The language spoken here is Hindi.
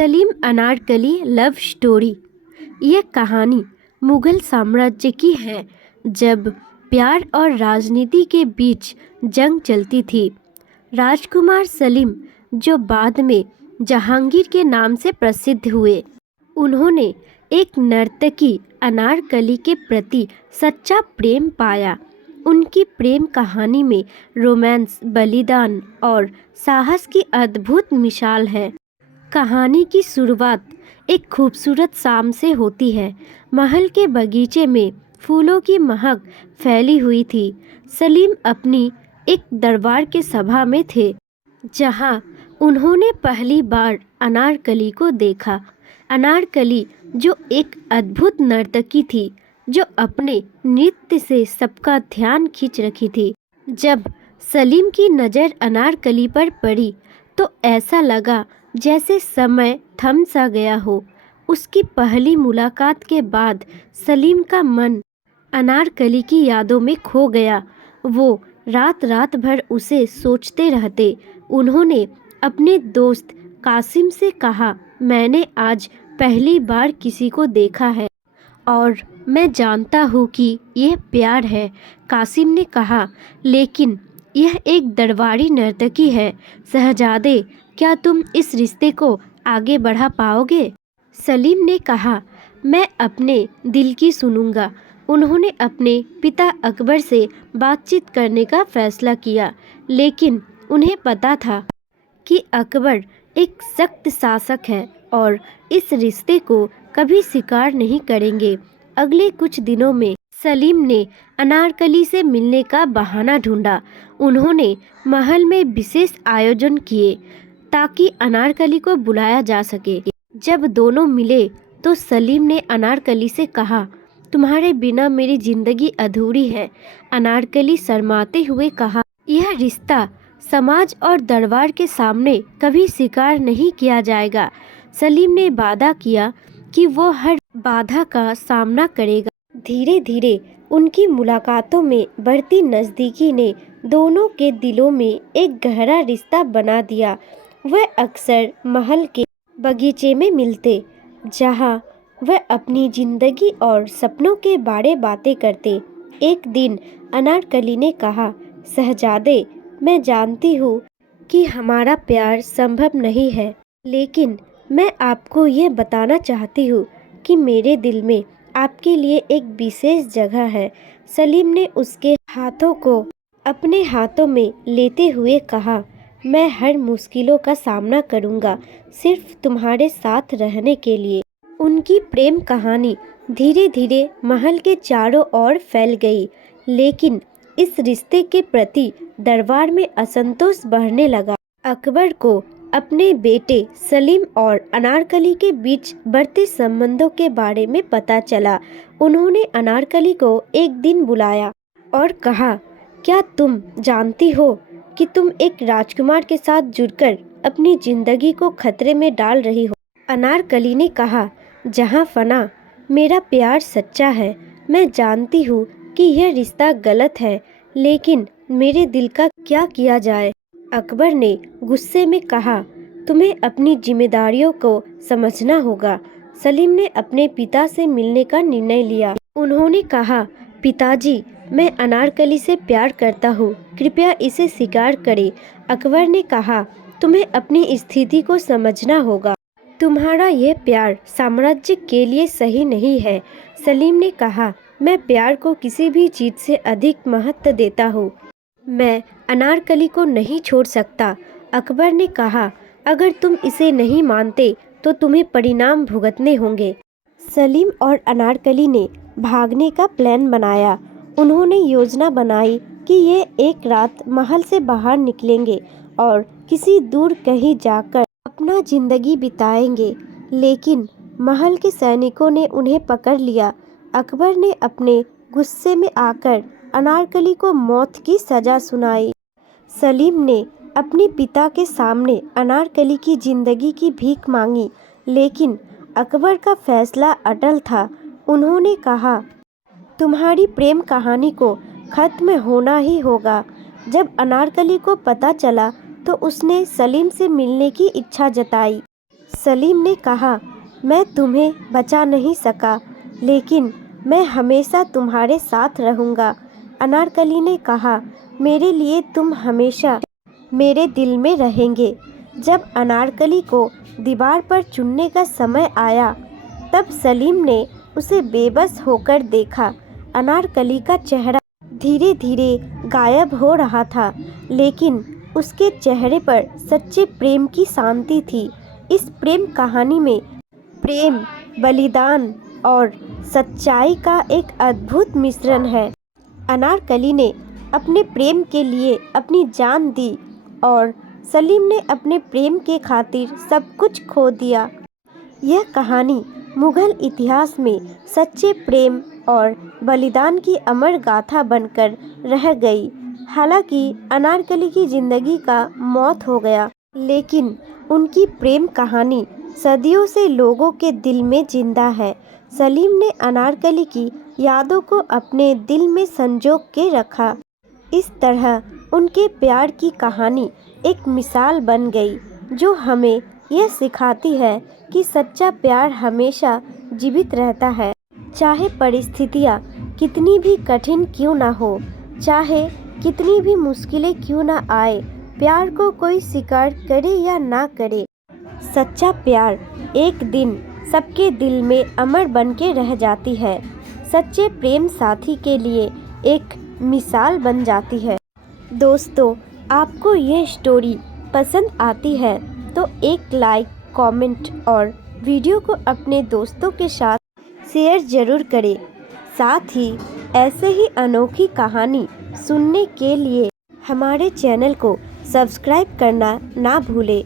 Salim Anarkali love story. यह कहानी मुगल साम्राज्य की है, जब प्यार और राजनीति के बीच जंग चलती थी। राजकुमार सलीम, जो बाद में जहांगीर के नाम से प्रसिद्ध हुए, उन्होंने एक नर्तकी अनारकली के प्रति सच्चा प्रेम पाया। उनकी प्रेम कहानी में रोमांस, बलिदान और साहस की अद्भुत मिसाल है। कहानी की शुरुआत एक खूबसूरत शाम से होती है। महल के बगीचे में फूलों की महक फैली हुई थी। सलीम अपनी एक दरबार के सभा में थे, जहां उन्होंने पहली बार अनारकली को देखा। अनारकली, जो एक अद्भुत नर्तकी थी, जो अपने नृत्य से सबका ध्यान खींच रखी थी। जब सलीम की नज़र अनारकली पर पड़ी तो ऐसा लगा जैसे समय थम सा गया हो। उसकी पहली मुलाकात के बाद सलीम का मन अनारकली की यादों में खो गया। वो रात रात भर उसे सोचते रहते। उन्होंने अपने दोस्त कासिम से कहा, मैंने आज पहली बार किसी को देखा है और मैं जानता हूँ कि यह प्यार है। कासिम ने कहा, लेकिन यह एक दरबारी नर्तकी है। शहजादे, क्या तुम इस रिश्ते को आगे बढ़ा पाओगे? सलीम ने कहा, मैं अपने दिल की सुनूंगा। उन्होंने अपने पिता अकबर से बातचीत करने का फैसला किया, लेकिन उन्हें पता था कि अकबर एक सख्त शासक है और इस रिश्ते को कभी स्वीकार नहीं करेंगे। अगले कुछ दिनों में सलीम ने अनारकली से मिलने का बहाना ढूंढा। उन्होंने महल में विशेष आयोजन किए ताकि अनारकली को बुलाया जा सके। जब दोनों मिले तो सलीम ने अनारकली से कहा, तुम्हारे बिना मेरी जिंदगी अधूरी है। अनारकली शर्माते हुए कहा, यह रिश्ता समाज और दरबार के सामने कभी स्वीकार नहीं किया जाएगा। सलीम ने वादा किया कि वो हर बाधा का सामना करेगा। धीरे धीरे उनकी मुलाकातों में बढ़ती नज़दीकी ने दोनों के दिलों में एक गहरा रिश्ता बना दिया। वह अक्सर महल के बगीचे में मिलते, जहां वह अपनी जिंदगी और सपनों के बारे बातें करते। एक दिन अनारकली ने कहा, शहजादे, मैं जानती हूँ कि हमारा प्यार संभव नहीं है, लेकिन मैं आपको यह बताना चाहती हूँ कि मेरे दिल में आपके लिए एक विशेष जगह है। सलीम ने उसके हाथों को अपने हाथों में लेते हुए कहा, मैं हर मुश्किलों का सामना करूंगा, सिर्फ तुम्हारे साथ रहने के लिए। उनकी प्रेम कहानी धीरे धीरे महल के चारों ओर फैल गई, लेकिन इस रिश्ते के प्रति दरबार में असंतोष बढ़ने लगा। अकबर को अपने बेटे सलीम और अनारकली के बीच बढ़ते संबंधों के बारे में पता चला। उन्होंने अनारकली को एक दिन बुलाया और कहा, क्या तुम जानती हो कि तुम एक राजकुमार के साथ जुड़कर अपनी जिंदगी को खतरे में डाल रही हो? अनारकली ने कहा, जहां फना, मेरा प्यार सच्चा है। मैं जानती हूँ कि यह रिश्ता गलत है, लेकिन मेरे दिल का क्या किया जाए? अकबर ने गुस्से में कहा, तुम्हें अपनी जिम्मेदारियों को समझना होगा। सलीम ने अपने पिता से मिलने का निर्णय लिया। उन्होंने कहा, पिताजी, मैं अनारकली से प्यार करता हूँ, कृपया इसे स्वीकार करें। अकबर ने कहा, तुम्हें अपनी स्थिति को समझना होगा। तुम्हारा यह प्यार साम्राज्य के लिए सही नहीं है। सलीम ने कहा, मैं प्यार को किसी भी चीज़ से अधिक महत्व देता हूँ। मैं अनारकली को नहीं छोड़ सकता। अकबर ने कहा, अगर तुम इसे नहीं मानते तो तुम्हें परिणाम भुगतने होंगे। सलीम और अनारकली ने भागने का प्लान बनाया। उन्होंने योजना बनाई कि ये एक रात महल से बाहर निकलेंगे और किसी दूर कहीं जाकर अपना जिंदगी बिताएंगे, लेकिन महल के सैनिकों ने उन्हें पकड़ लिया। अकबर ने अपने गुस्से में आकर अनारकली को मौत की सजा सुनाई। सलीम ने अपने पिता के सामने अनारकली की जिंदगी की भीख मांगी, लेकिन अकबर का फैसला अटल था। उन्होंने कहा, तुम्हारी प्रेम कहानी को खत्म होना ही होगा। जब अनारकली को पता चला तो उसने सलीम से मिलने की इच्छा जताई। सलीम ने कहा, मैं तुम्हें बचा नहीं सका, लेकिन मैं हमेशा तुम्हारे साथ रहूँगा। अनारकली ने कहा, मेरे लिए तुम हमेशा मेरे दिल में रहेंगे। जब अनारकली को दीवार पर चुनने का समय आया, तब सलीम ने उसे बेबस होकर देखा। अनारकली का चेहरा धीरे धीरे गायब हो रहा था, लेकिन उसके चेहरे पर सच्चे प्रेम की शांति थी। इस प्रेम कहानी में प्रेम, बलिदान और सच्चाई का एक अद्भुत मिश्रण है। अनारकली ने अपने प्रेम के लिए अपनी जान दी और सलीम ने अपने प्रेम के खातिर सब कुछ खो दिया। यह कहानी मुगल इतिहास में सच्चे प्रेम और बलिदान की अमर गाथा बनकर रह गई। हालांकि अनारकली की जिंदगी का मौत हो गया, लेकिन उनकी प्रेम कहानी सदियों से लोगों के दिल में जिंदा है। सलीम ने अनारकली की यादों को अपने दिल में संजो के रखा। इस तरह उनके प्यार की कहानी एक मिसाल बन गई, जो हमें यह सिखाती है कि सच्चा प्यार हमेशा जीवित रहता है। चाहे परिस्थितियाँ कितनी भी कठिन क्यों ना हो, चाहे कितनी भी मुश्किलें क्यों ना आए, प्यार को कोई स्वीकार करे या ना करे, सच्चा प्यार एक दिन सबके दिल में अमर बन के रह जाती है। सच्चे प्रेम साथी के लिए एक मिसाल बन जाती है। दोस्तों, आपको ये स्टोरी पसंद आती है तो एक लाइक, कमेंट और वीडियो को अपने दोस्तों के साथ शेयर ज़रूर करें। साथ ही ऐसे ही अनोखी कहानी सुनने के लिए हमारे चैनल को सब्सक्राइब करना ना भूलें।